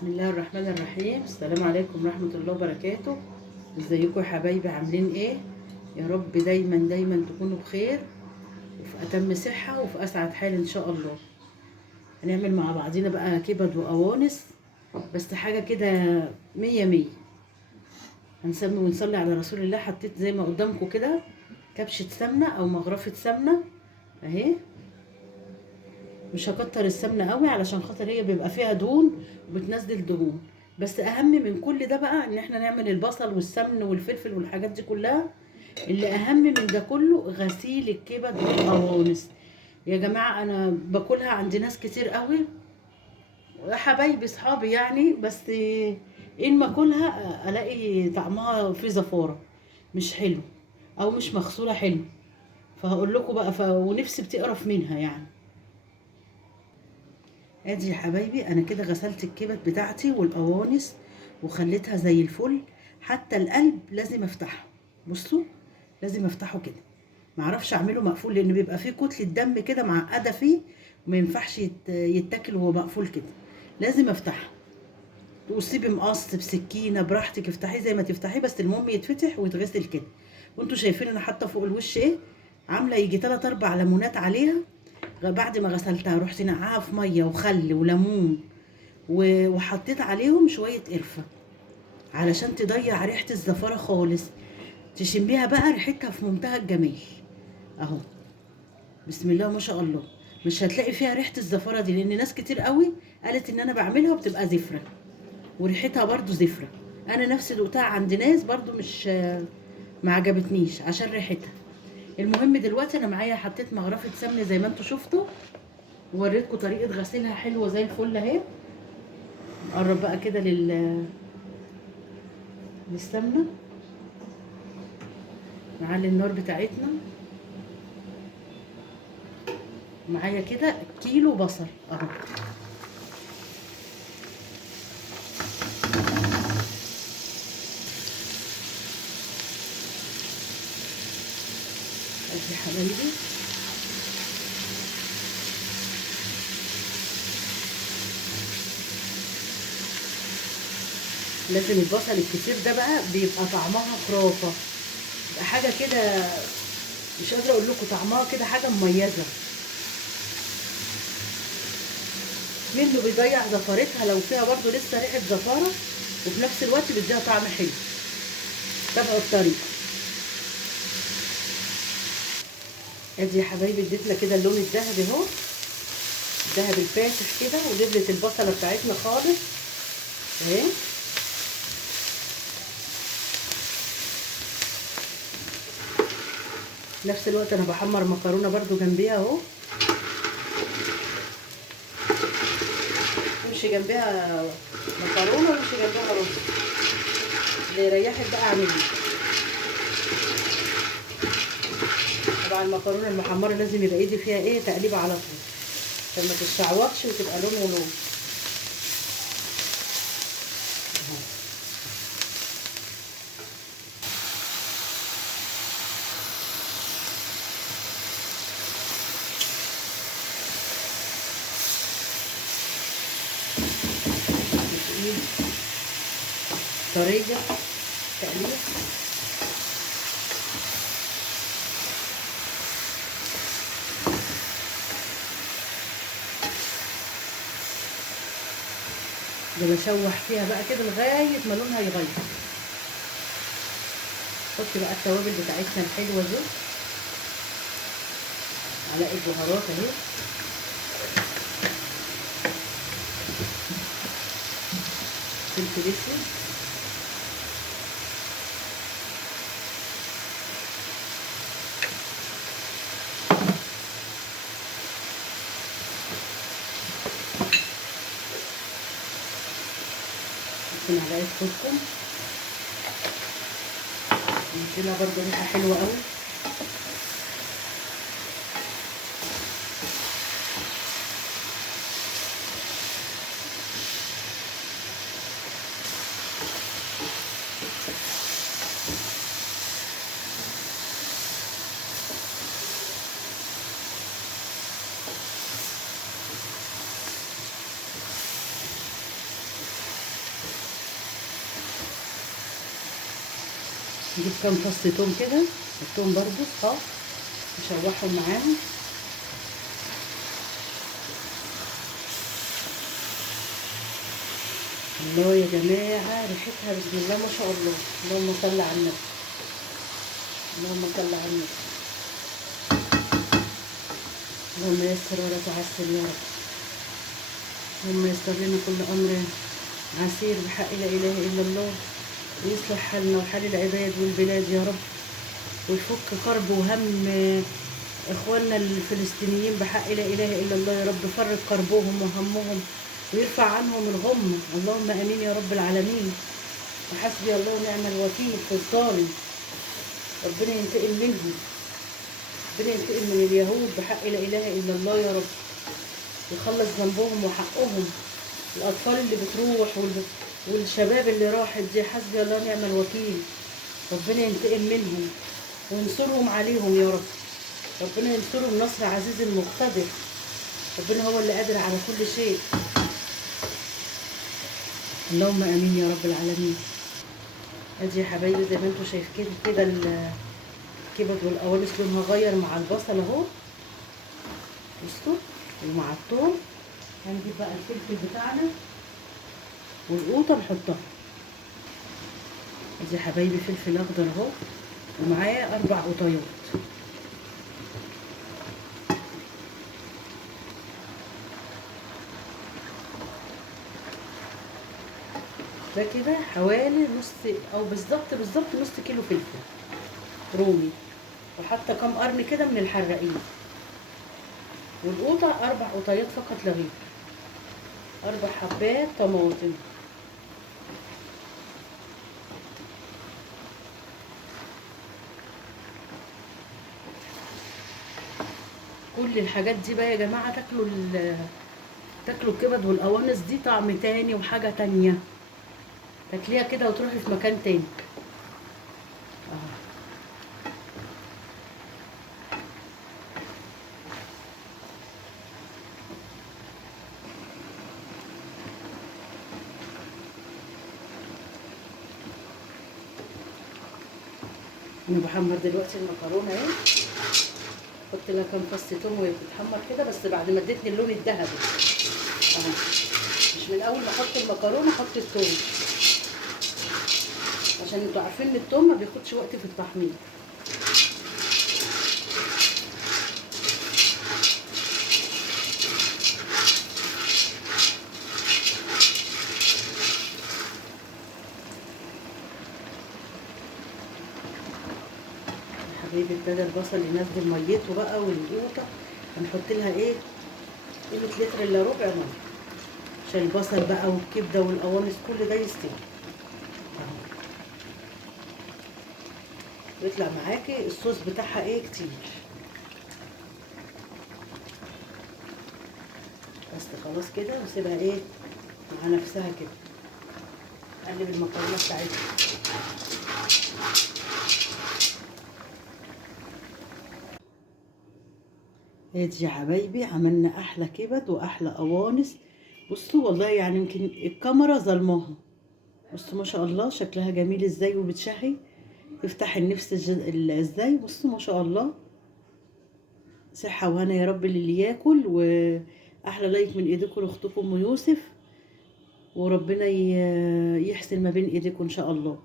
بسم الله الرحمن الرحيم. السلام عليكم ورحمة الله وبركاته. ازيكم يا حبايبي؟ عاملين ايه؟ يا رب دايما دايما تكونوا بخير وفي اتم صحة وفي اسعد حال ان شاء الله. هنعمل مع بعضينا بقى كبد وقوانص، بس حاجة كده مية مية. هنسمي ونصلي على رسول الله. حطيت زي ما قدامكم كده كبشة سمنة او مغرفة سمنة اهي. مش هكتر السمنه قوي علشان خاطر هي بيبقى فيها دهون وبتنزل دهون. بس اهم من كل ده بقى ان احنا نعمل البصل والسمن والفلفل والحاجات دي كلها. اللي اهم من ده كله غسيل الكبد والقوانص. يا جماعه انا باكلها عند ناس كتير قوي، حبايبي صحابي يعني، بس ان ما اكلها الاقي طعمها فيه زفاره، مش حلو او مش مغسوله حلو. فهقول لكم بقى ونفسي بتقرف منها يعني. ادي يا حبايبي انا كده غسلت الكبد بتاعتي والقوانص وخليتها زي الفل. حتى القلب لازم افتحه، بصوا لازم افتحه كده. معرفش اعمله مقفول لان بيبقى فيه كتلة دم كده معقدة فيه، وما ينفعش يتاكل وهو مقفول كده. لازم افتحه. وسيبي مقص بسكينة براحتك، افتحيه زي ما تفتحيه، بس المهم يتفتح ويتغسل كده. وانتوا شايفين انا حاطه فوق الوش ايه؟ عامله يجي 3 4 ليمونات عليها. بعد ما غسلتها رحت نقعها في ميه وخل وليمون، وحطيت عليهم شويه قرفه علشان تضيع ريحه الزفاره خالص. تشميها بقى ريحتها في منتهى الجمال اهو. بسم الله ما شاء الله. مش هتلاقي فيها ريحه الزفاره دي، لان ناس كتير قوي قالت ان انا بعملها وبتبقى زفره وريحتها برضو زفره. انا نفسي دقتها عند ناس برضو مش ما عجبتنيش عشان ريحتها. المهم دلوقتي انا معايا حطيت مغرفه سمن زي ما انتم شفتوا، ووريتكم طريقه غسيلها حلوه زي الفل اهي. نقرب بقى كده للسمنه. نعلي النار بتاعتنا. معايا كده كيلو بصل اهو. ادي حبايبي لازم البصل الكتير ده بقى بيبقى طعمها خرافه، بيبقى حاجه كده مش قادره اقول لكم طعمها كده حاجه مميزه. منه بيضيع زفارتها لو فيها برضو لسه ريحه زفاره، وفي نفس الوقت بيديها طعم حلو. تابعوا الطريقه. ادي يا حبايبي اديتنا كده اللون الذهبي اهو، الذهب الفاتح كده، ودبلت البصله بتاعتنا خالص اهي. في نفس الوقت انا بحمر مكرونه برضو جنبيها اهو. ومشي جنبها مكرونه ومشي جنبها رز، اللي يريحك بقى اعمليه. طبعا المكرونه المحمره لازم يبقى ايدي فيها ايه تقليبه على طول عشان ما تتشعوطش وتبقى لون ولون. ايه طريه تقليب. ده بشوح فيها بقى كده لغايه ما لونها يغير. حط بقى التوابل بتاعتنا الحلوه دي، معلقه بهارات اهي، فلفل اسود، معلقه كركم، نديلها برضو ريحه حلوه قوي. نجيب كام فص توم كده، نحطهم برضو صفار، نشوحهم معاهم. الله يا جماعة، ريحتها بسم الله ما شاء الله. اللهم صل على النبي، اللهم صل على النبي. اللهم يسر ولا تعسر يا رب. اللهم يسر لنا كل أمر عسير بحق لا إله إلا الله، ويصلح حالنا وحال العباد والبلاد يا رب، ويفك كرب وهم إخواننا الفلسطينيين بحق لا إله إلا الله يا رب. فرج كربهم وهمهم ويرفع عنهم الغمة. اللهم آمين يا رب العالمين. وحسبي الله ونعم الوكيل في الظالم. ربنا ينتقم منهم، ربنا ينتقم من اليهود بحق لا إله إلا الله يا رب، يخلص ذنبهم وحقهم. الأطفال اللي بتروح والشباب اللي راحت دي، حسبي الله ونعم الوكيل. ربنا ينتقم منهم وينصرهم عليهم يا رب. ربنا ينصرهم نصر عزيز مقتدر. ربنا هو اللي قادر على كل شيء. اللهم امين يا رب العالمين. ادي يا حبايبي زي ما انتم شايفين كده الكبد والقوانص لونها غير مع البصل اهو، بصوا، ومع الثوم. هنجيب بقى الفلفل بتاعنا والقوطه نحطها. ادي يا حبايبي فلفل اخضر اهو، ومعايا 4 قطيات. ده كده حوالي نص او بالظبط نص كيلو فلفل رومي، وحتى كام قرن كده من الحراقين. والقوطه 4 قطيات فقط لا غير، 4 حبات طماطم. كل الحاجات دي بقى يا جماعه تاكلوا الكبد والقوانص دي طعم تاني وحاجه تانيه. تاكليها كده وتروحي في مكان تاني. انا بحمر دلوقتي المكرونه اهي. احط لها كام فص توم وهي بتتحمر كده، بس بعد ما ادتني اللون الذهبي اهو. مش من اول ما احط المكرونه احط التوم، عشان انتوا عارفين ان التوم ما بياخدش وقت في التحمير. حبيبي ابتدى البصل ينزل ميته بقى والقوطه، هنحط لها ايه، قيمه لتر الا ربع ميه، عشان البصل بقى والكبده والقوانص كل ده يستوي اهو. يطلع معاكي الصوص بتاعها ايه كتير. بس خلاص كده، وسيبها ايه مع نفسها كده. قلب المكرونه بتاعتها. ادي يا حبايبي عملنا احلى كبد واحلى قوانص. بصوا والله يعني يمكن الكاميرا ظلماها. بصوا ما شاء الله شكلها جميل ازاي وبتشهي، يفتح النفس ازاي. بصوا ما شاء الله، صحة وهنا يا رب للي ياكل. واحلى لايك من ايديكم لاختكم ام يوسف، وربنا يحسن ما بين ايديكم ان شاء الله.